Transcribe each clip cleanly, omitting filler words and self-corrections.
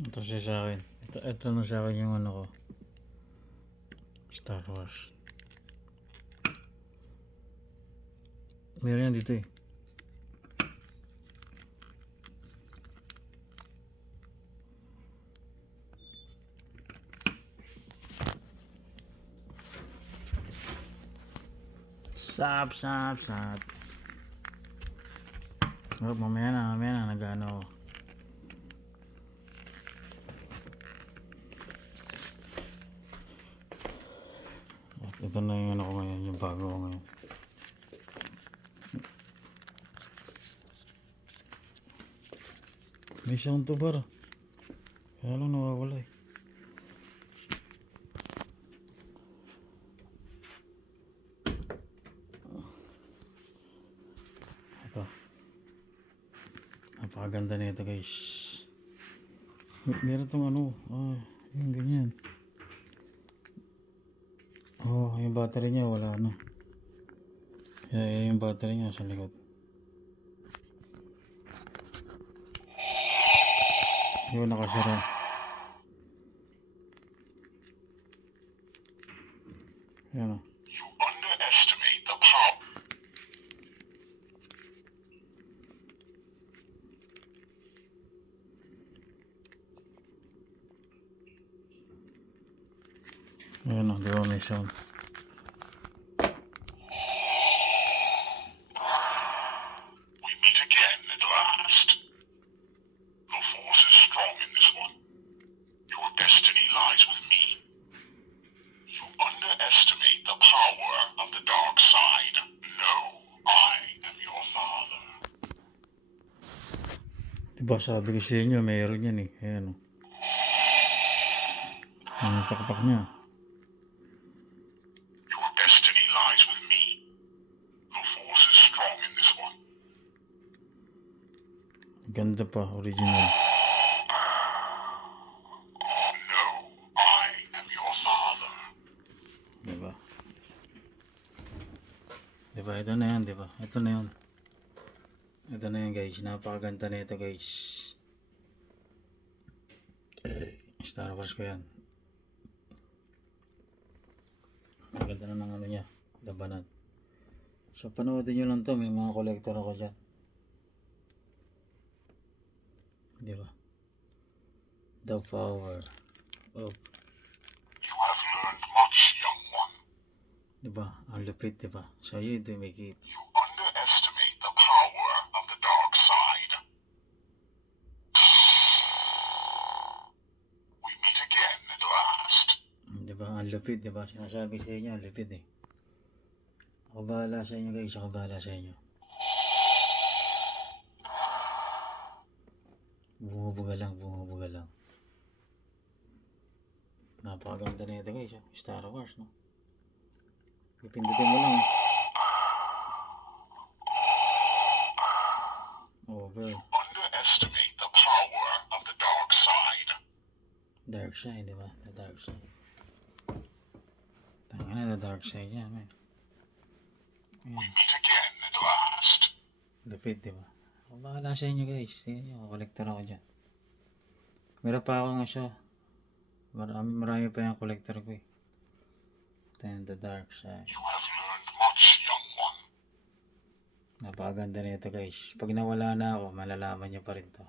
Ito siya sa akin. Ito na sa akin yung ano ko. Star Wars. Meron yan dito eh. Sap. Oh, mamaya na, nag-ano ako. Ito na yung ano ko ngayon, yung bago ko ngayon. May sound to bar. Kaya lang nawawala eh. Ito. Napakaganda na ito guys. Meron tong ano. Yung ganyan. Yung battery niya wala na. Kaya yung battery niya sa likod. Yun, nakasira. Yan o. You underestimate the power. Ayan o, di ba may sound? We meet again at last. The force is strong in this one. Your destiny lies with me. You underestimate the power of the dark side. No, I am your father. Diba sabi ko sa inyo, mayroon yan eh. Ayan o. Ang pakpak niya. Your destiny lies with me. The force is strong in this one. Ganda pa, original. No, I am your father. Diba? Diba, ito na yan, diba? Ito na yun. Ito na yan guys, napakaganda na ito guys. Star Wars ko yan. Ang ganda na ng ano niya, labanan. So panoodin nyo lang to, may mga collector ako dyan. Diba? The power of, You have learned much, young one. diba? Ang lupit, diba? So yun, ito make it. You underestimate the power of the dark side. We meet again at last. Diba? Ang lupit, diba? Sinasabi sa inyo, ang lupit eh. Ako bahala sa inyo guys, ako bahala sa inyo. Bumubuga lang. Napakaganda na ito guys, Star Wars, no? Pipindutin mo lang. Over. Underestimate the power of the dark side. Dark side, diba? The dark side. Tanga na, the dark side yan, man. We meet again at last. Lupit, diba? Ako bahala sa inyo guys. Sige, collector ako dyan. Meron pa ako nga siya. Marami pa yung collector ko eh. Then the dark side. You have learned much, young one. Napakaganda na ito guys. Pag nawala na ako, malalaman nyo pa rin to.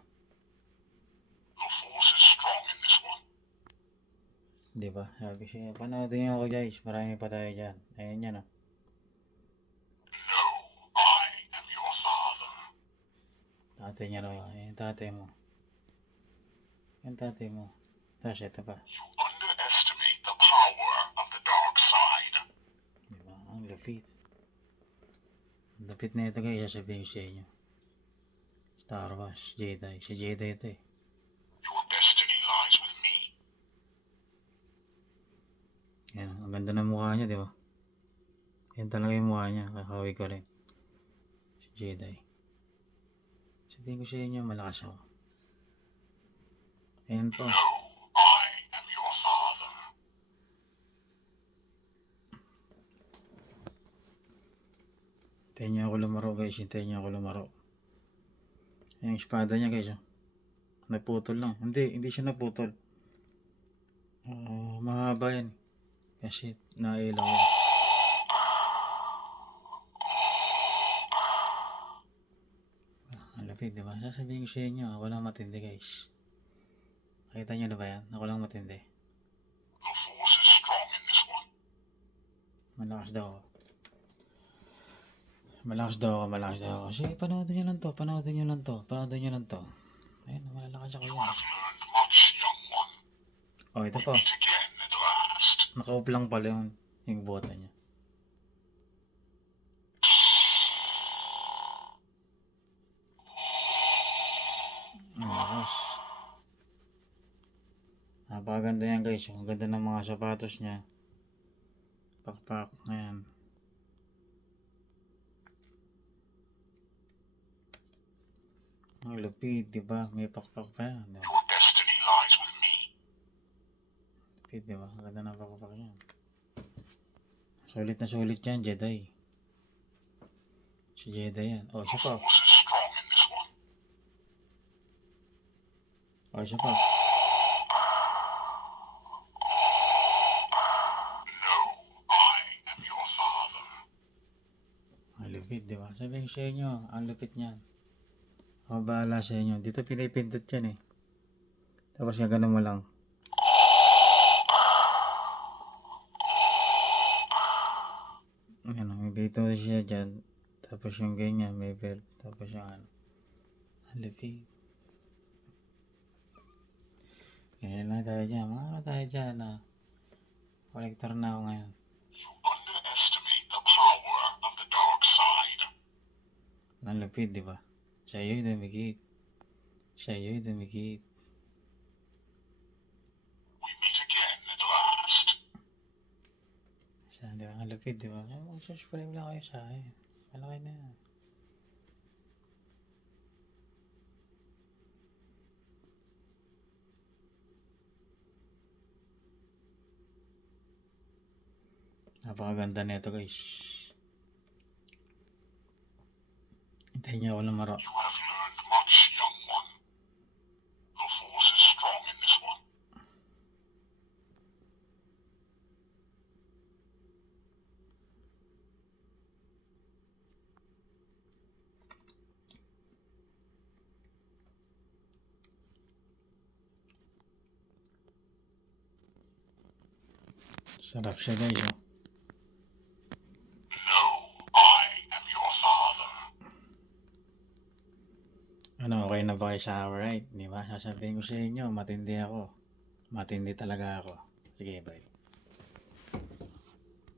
The force is strong in this one. Diba? Sabi siya, panoodin nyo ako guys. Marami pa tayo dyan. Ayan yan, oh. No, I am your father. Tatay niya raw. Ayan, tatay mo. Ayan, tatay mo. Tapos ito pa. You underestimate the power of the dark side. Diba? Ang lupit. Ang lupit na ito guys. Sasabihin ko sa inyo. Star Wars, Jedi. Si Jedi ito eh. Your destiny lies with me. Yan, ang ganda ng mukha niya, diba? Yan talaga yung mukha niya. Kakawi ko rin. Si Jedi. Sabihin ko sa inyo, malakas ako. Ayan po. No, I am your father. Hintayin niyo ako lumaro guys. Hintayin niyo ako lumaro. Ayan yung espada niya guys. Oh. Naputol lang. Hindi siya naputol. Mahaba yan. Kasi nailaw yan. Ang lapit, di ba? Sasabihin ko sa inyo, ako lang matindi guys. Nakita nyo na ba yan? Ako lang matindi. The force is strong in this one. Malakas daw ako. Malakas daw ako. Sige, panoodin nyo lang to. Ayun, malalakas ako You yan. have learned much, young one. Oh, ito pa. Meet again at last. Naka-off lang pala yung bota niya. Ang lakas. Napakaganda yan guys. Ang ganda ng mga sapatos niya. Pakpak. Ayan. Ang lupit, diba? May pakpak pa yan. Diba? Your destiny lies with me. Lupit, diba? Ang ganda ng pakpak yan. Sulit na sulit yan, Jedi. Si Jedi yan. Oh, The siya pa. force is strong in this one. Oh, siya pa. No, I am your father. Ang lupit, diba? Sabihin ko sa inyo, ang lupit niyan. Ako bahala sa inyo. Dito pinipindot yan eh. Tapos nga ganun mo lang. Ano, may bito siya dyan. Tapos yung ganyan, may belt. Tapos yung ano. Ang lupit. Ganyan lang tayo dyan. Mga ano tayo dyan na collector na ako ngayon. You underestimate the power of the dark side. Ang lupit, diba? Siya yun dumikit. We meet again at last. Siya, diba? Ang lupit, diba? Mag-subscribe lang kayo sa akin. Malaki na yan. Napakaganda nito guys. Hintayin niyo ako lumaro. You have learned much, young one. The force is strong in this one. Sarap siya guys. Oh. No, I am your father. Ano, okay na ba kayo sa right? Di ba? Sasabihin ko sa inyo, matindi ako. Matindi talaga ako. Sige, bye.